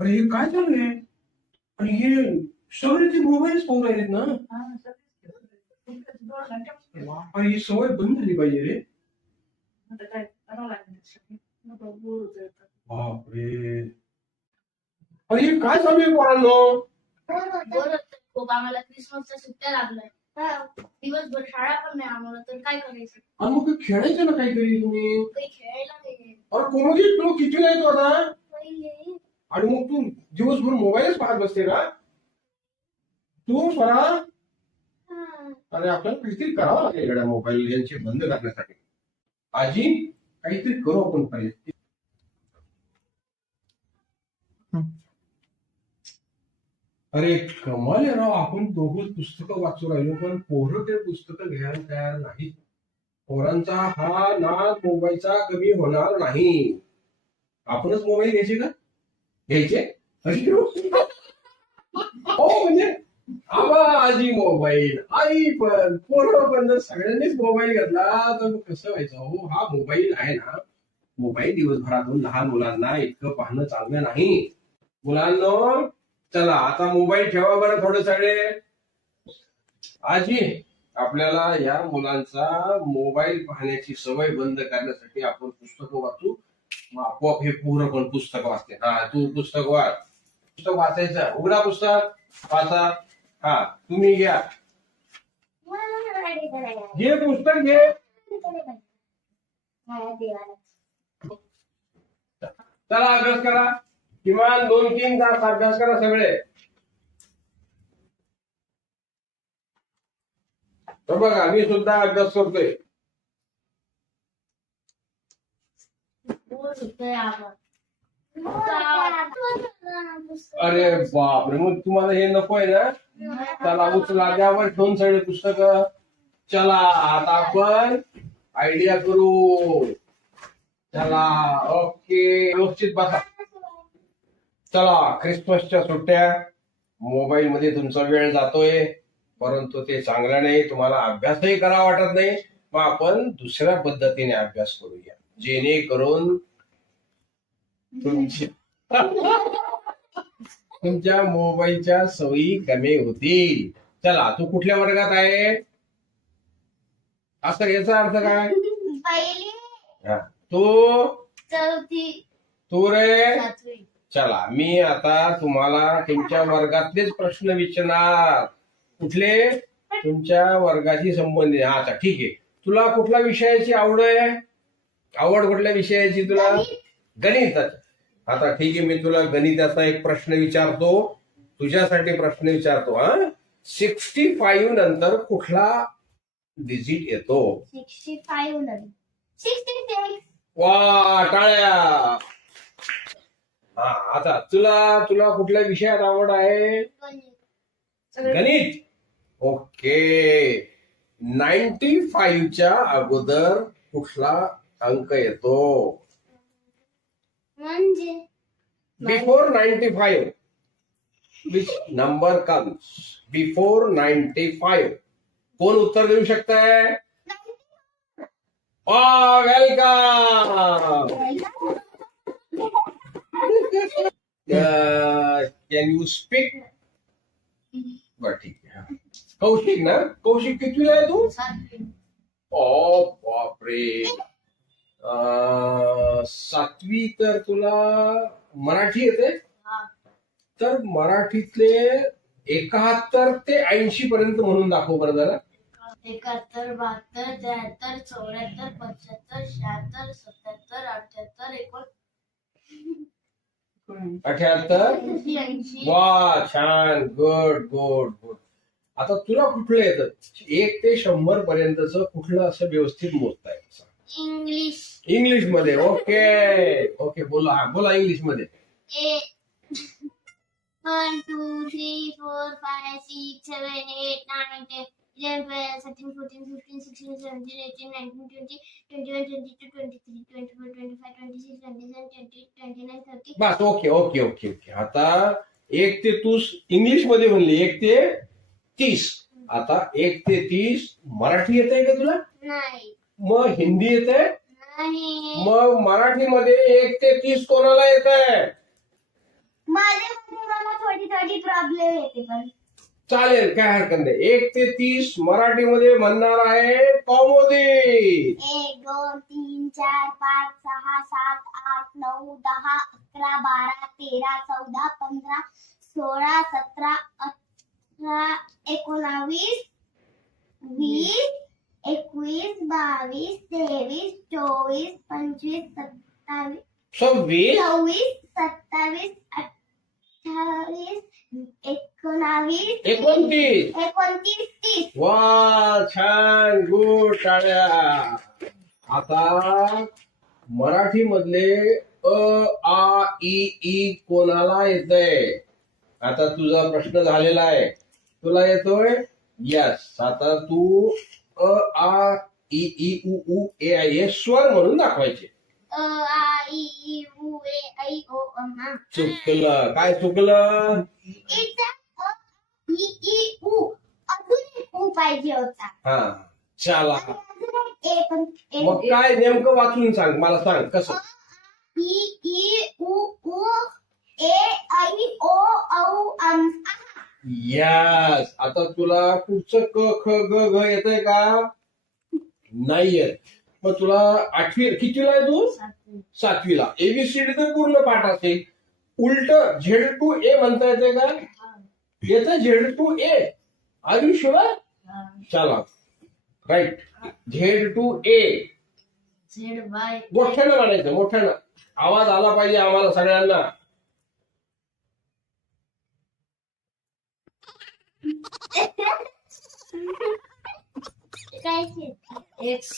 अरे हे काय चालू आहे आणि हे सगळे ते मोबाईलच पाहून राहिलेत ना? अरे ही सवय बंद झाली पाहिजे रे. बापरे. अरे हे काय चालू आहे पोरांनो? बोर होतं खूप आम्हाला क्रिसमसच्या सुट्ट्या लागल्या दिवसभर शाळा पण नाही आम्हाला तर काय करायचं? आणि मग ते खेळायचं ना काहीतरी तुम्ही? काही खेळायला नाही. अरे कोणी तू किती आहे तू आता? पहिले आणि मग तू दिवसभर मोबाईलच पाहत बसते का तू स्वरा अरे आपल्याला काहीतरी करावं लागेल गड्या मोबाईल यांचे बंद करण्यासाठी. आजी काहीतरी करू आपण पाहिजे अरे कमाल आहे राव. आपण दोघं पुस्तकं वाचू राहिलो पण पोरं ते पुस्तकं घ्यायला तयार नाहीत. पोरांचा हा नाद मोबाईलचा कमी होणार नाही. आपणच मोबाईल घ्यायचे का? घ्यायचे? अरे हो म्हणजे आबा आजी मोबाईल. आई पण पोरं पण जर सगळ्यांनीच मोबाईल घेतला तर कसं व्हायचं? हो हा मोबाईल आहे ना. मोबाईल दिवसभरातून लहान मुलांना इतकं पाहणं चांगलं नाही. मुलांना चला आता मोबाईल ठेवा बरं थोडं सगळे. आजी आपल्याला या मुलांचा मोबाईल पाहण्याची सवय बंद करण्यासाठी आपण पुस्तकं वाचू. आपोआप हे पूर्ण पण पुस्तक वाचते? हा तू पुस्तक वाच. पुस्तक वाचायचं. उघडा पुस्तक वाचा. हा तुम्ही घ्या. घे पुस्तक घे. चला अभ्यास करा. किमान दोन तीन तास अभ्यास करा सगळे. तर बघा मी सुद्धा अभ्यास करतोय बोर होतोय आम्हाला अरे बापरे मग तुम्हाला हे नको आहे ना? चला उचला द्यावर ठेवून सगळे पुस्तक. चला आता आपण आयडिया करू. चला ओके. व्यवस्थित बसा. चला ख्रिसमसच्या सुट्ट्या. मोबाईल मध्ये तुमचा वेळ जातोय परंतु ते चांगलं नाही. तुम्हाला अभ्यासही करा वाटत नाही. मग आपण दुसऱ्या पद्धतीने अभ्यास करूया. जेणेकरून तुमची तुमच्या मोबाईलच्या सवयी कमी होतील. चला तू कुठल्या वर्गात आहे? असं याचा अर्थ काय? पहिली हा. तू? चौथी. तू रे? सातवी. चला मी आता तुम्हाला तुमच्या वर्गातलेच प्रश्न विचारणार. कुठले? तुमच्या वर्गाशी संबंधित. हा अच्छा ठीक आहे. तुला कुठल्या विषयाची आवड आहे? आवड कुठल्या विषयाची तुला? गणित. अच्छा. आता ठीक आहे मी तुला गणिताचा एक प्रश्न विचारतो. तुझ्यासाठी प्रश्न विचारतो हा? सिक्स्टी फाईव्ह नंतर कुठला डिजिट येतो? सिक्स्टी फाईव्ह नंतर. Sixty six. वा टाळ्या. हा आता तुला तुला कुठल्या विषयात आवड आहे? गणित. ओके. नाईन्टी फाईव्हच्या अगोदर कुठला अंक येतो? म्हणजे before ninety five which number comes before ninety five कोण उत्तर देऊ शकताय वेलकम कॅन यू स्पीक बर ठीक आहे हा. कौशिक ना? कौशिक कितवीला आहे तू? सातवी। ओ बापरे अं, सातवी तर तुला मराठी येते? हा. तर मराठीतले एकाहत्तर ते ऐंशी पर्यंत म्हणून दाखव बरं जरा. एकाहत्तर बहात्तर त्र्याहत्तर चौऱ्याहत्तर पंच्याहत्तर शहात्तर सत्याहत्तर अठ्याहत्तर एकोण अठ्याहत्तर? ऐंशी. वा छान. गुड गुड गुड आता तुला कुठलं येतं? एक ते शंभर पर्यंतच कुठलं असं व्यवस्थित मोजता येतं इंग्लिश इंग्लिशमध्ये. ओके ओके बोला. हा बोला इंग्लिशमध्ये. One two three four five six seven eight nine ten eleven twelve thirteen fourteen fifteen sixteen seventeen eighteen nineteen twenty twenty one twenty two twenty three twenty four twenty five twenty six twenty seven twenty twenty nine thirty बस okay okay okay okay आता एक ते तू इंग्लिशमध्ये म्हणली. एक ते तीस. आता एक ते तीस मराठी येत आहे का तुला? नाही. मग हिंदी येत? नाही. मग मराठीमध्ये एक ते तीस कोणाला येत आहे थोडी थोडी प्रॉब्लेम येते पण. चालेल काय हरकत नाही. एक ते तीस मराठीमध्ये म्हणणार आहे कौमुदी. एक दोन तीन चार पाच सहा सात आठ नऊ दहा अकरा बारा तेरा चौदा पंधरा सोळा सतरा अठरा एकोणावीस वीस एकवीस बावीस तेवीस चोवीस पंचवीस सत्तावीस सव्वीस. सव्वीस सत्तावीस अठ्ठावीस एकोणावीस एकोणतीस. एकोणतीस तीस. वा छान. गुड टाळ्या. आता मराठी मधले अ आ इ ई कोणाला येतंय? आता तुझा प्रश्न झालेला आहे. तुला येतोय? यस आता तू अ आ इ ई उ उ ए आय हे स्वर म्हणून दाखवायचे. ई ए चुकलं. काय चुकलं? ई पाहिजे होता. हा. चला. ए ए. मग काय नेमकं वाचून सांग. मला सांग कसं? इ ई उ उ ए ऐ ओ औ यस आता तुला पुढचं क ख ग घ येतंय का? नाही येत मग तुला आठवी कितीला आहे तू? सातवीला. एबीसीडी तर पूर्ण पाठ असेल. उलट झेड टू ए म्हणता येते का? येतं Z to A are you sure चला. Right Z to A Z by मोठ्यानं म्हणायचं मोठ्यानं. आवाज आला पाहिजे आम्हाला सगळ्यांना. काय ते? एक्स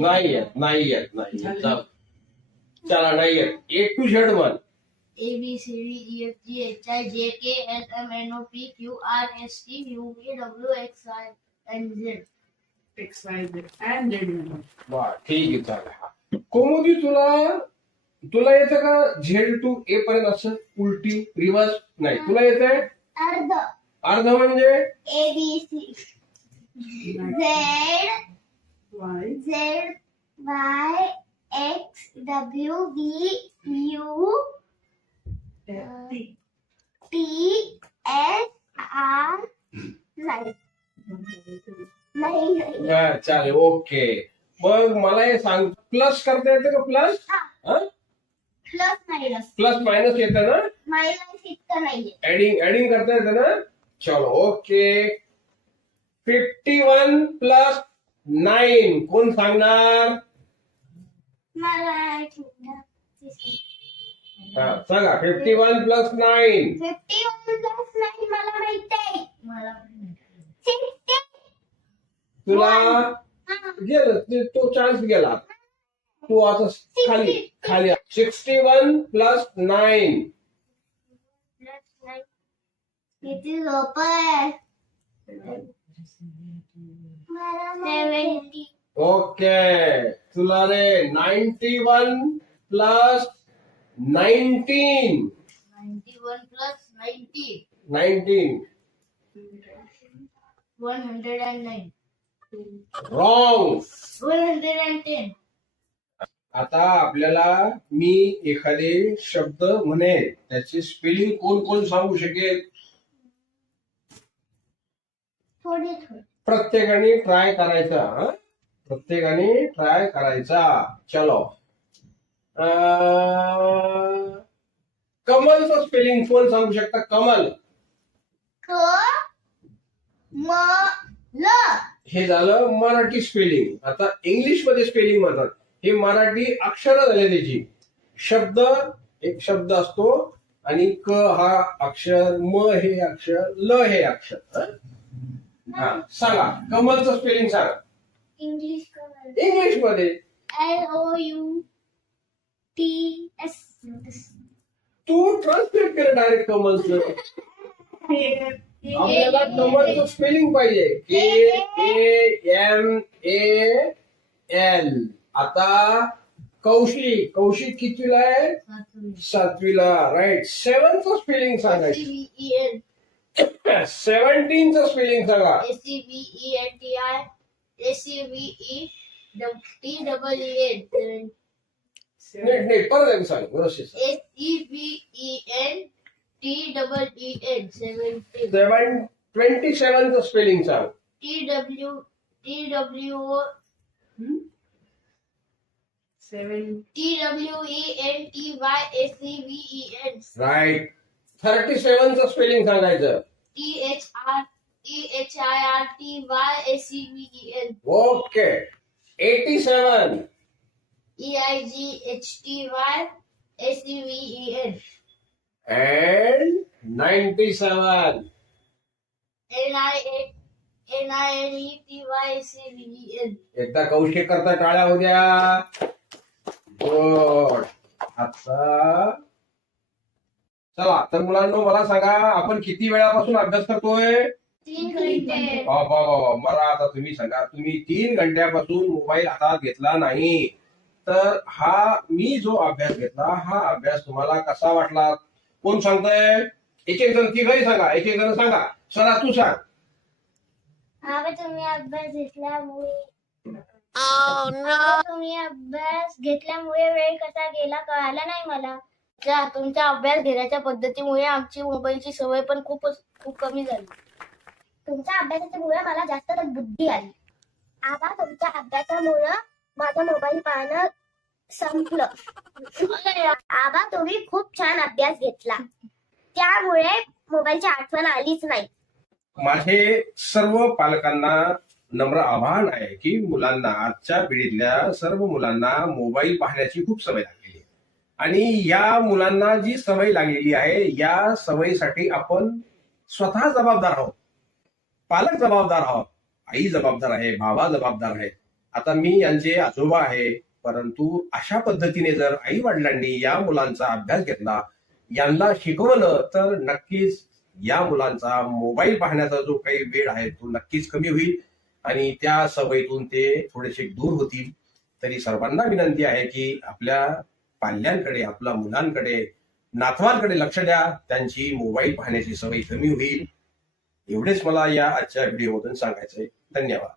नाही येत नाही येत नाही येत चल. चला नाही येत ए टू झेड म्हण A B C D E F G H I J K L M N O P Q R S T U V W X I N Z X, Y, Z, and Z. वा ठीक आहे चालेल हा. कोमुदी तुला तुला येतं का Z to ए पर्यंत असं उलटी रिवर्स? नाही तुला येतंय? अर्ध. अर्ध म्हणजे? A B C. Z. Y, Z Y X W V U. T. S R नाही नाही नाही. हा, चालेल ओके. मग मला हे सांग प्लस करता येतं का प्लस? हा. Plus minus. प्लस मायनस येतं ना? मायनस इतकं नाहीये. ऍडिंग ऍडिंग करता येतं ना? चलो okay. Fifty one plus nine कोण सांगणार? मला हा सांगा. Fifty one plus nine fifty one plus नाही मला माहीत आहे. मला तुला? गेलं. ते- तो चान्स गेला. तू आता खाली खाली सिक्स्टी वन प्लस नाईन किती सोपं आहे सेवन्टी ओके तुला रे ninety one plus nineteen ninety one plus ninety nineteen one hundred and nine wrong one hundred and ten आता आपल्याला मी एखादे शब्द म्हणेल त्याचे स्पेलिंग कोण कोण सांगू शकेल? प्रत्येकाने ट्राय करायचा? प्रत्येकाने ट्राय करायचा. चलो. कमलचं स्पेलिंग कोण सांगू शकता? कमल. क म ल हे झालं मराठी स्पेलिंग आता इंग्लिशमध्ये स्पेलिंग म्हणतात. हे मराठी अक्षर झाले त्याची शब्द एक शब्द असतो आणि क हा अक्षर म हे अक्षर ल हे अक्षर. हं? सांगा. कमलचं स्पेलिंग सांगा. इंग्लिश कलर इंग्लिशमध्ये L O U T S तू ट्रान्सलेट कर डायरेक्ट कमलचं. आपल्याला कमलचं स्पेलिंग पाहिजे. के ए एम ए एल आता कौशिक कौशिक कितीला आहे? सातवी सातवीला राईट सेवनचं स्पेलिंग सांगायचं. एन सेव्हन्टीनचं स्पेलिंग सांगा. S C V E N T I S C E T double E N नीट नीट परत एकदा सांग व्यवस्थित सांग. S E V E N T double E N seventeen seven twenty spelling सांग. T W T W Seven. T W E N T Y S E V E N right thirty सेव्हनचं spelling सांगायचं. T H R T H I R T Y S E V E N okay eighty seven E I G H T Y S E V E N and ninety seven N I N I N E T Y S E V E N एकदा कौशिक करता टाळ्या होत्या good आता चला तर मुलांनो मला सांगा आपण किती वेळापासून अभ्यास करतोय. मला आता तुम्ही सांगा तुम्ही तीन घंट्यापासून मोबाईल हातात घेतला नाही. तर हा मी जो अभ्यास घेतला हा अभ्यास तुम्हाला कसा वाटला? कोण सांगतंय? एक एक जण तिघही सांगा एक एक जण सांगा. सरा तू सांग. हा तुम्ही अभ्यास घेतल्यामुळे हा, तुम्ही अभ्यास घेतल्यामुळे वेळ कसा गेला कळाला नाही मला. त्या तुमच्या अभ्यास घेण्याच्या पद्धतीमुळे आमची मोबाईलची सवय पण खूपच खूप कमी झाली. तुमच्या अभ्यासाच्यामुळे मला जास्त बुद्धी आली. आता तुमच्या अभ्यासामुळे माझं मोबाईल पाहणं संपलं. आबा तुम्ही खूप छान अभ्यास घेतला. त्यामुळे मोबाईलची आठवण आलीच नाही. माझे सर्व पालकांना नम्र आव्हान आहे की मुलांना आजच्या पिढीतल्या सर्व मुलांना मोबाईल पाहण्याची खूप सवय लागलेली आहे. आणि या मुलांना जी सवय लागलेली आहे या सवयीसाठी आपण स्वतः जबाबदार आहोत. पालक जबाबदार आहोत. आई जबाबदार आहे भावा जबाबदार आहे. आता मी यांचे आजोबा आहे परंतु अशा पद्धतीने जर आई वडिलांनी या मुलांचा अभ्यास घेतला यांना शिकवलं तर नक्कीच या मुलांचा मोबाईल पाहण्याचा जो काही वेळ आहे तो नक्कीच कमी होईल. आणि त्या सवयीतून ते थोडेसे दूर होतील. तरी सर्वांना विनंती आहे की आपल्या पाल्यांकडे आपल्या मुलांकडे नातवांकडे लक्ष द्या. त्यांची मोबाईल पाहण्याची सवय कमी होईल. एवढेच मला या आजच्या व्हिडिओमधून सांगायचंय. धन्यवाद.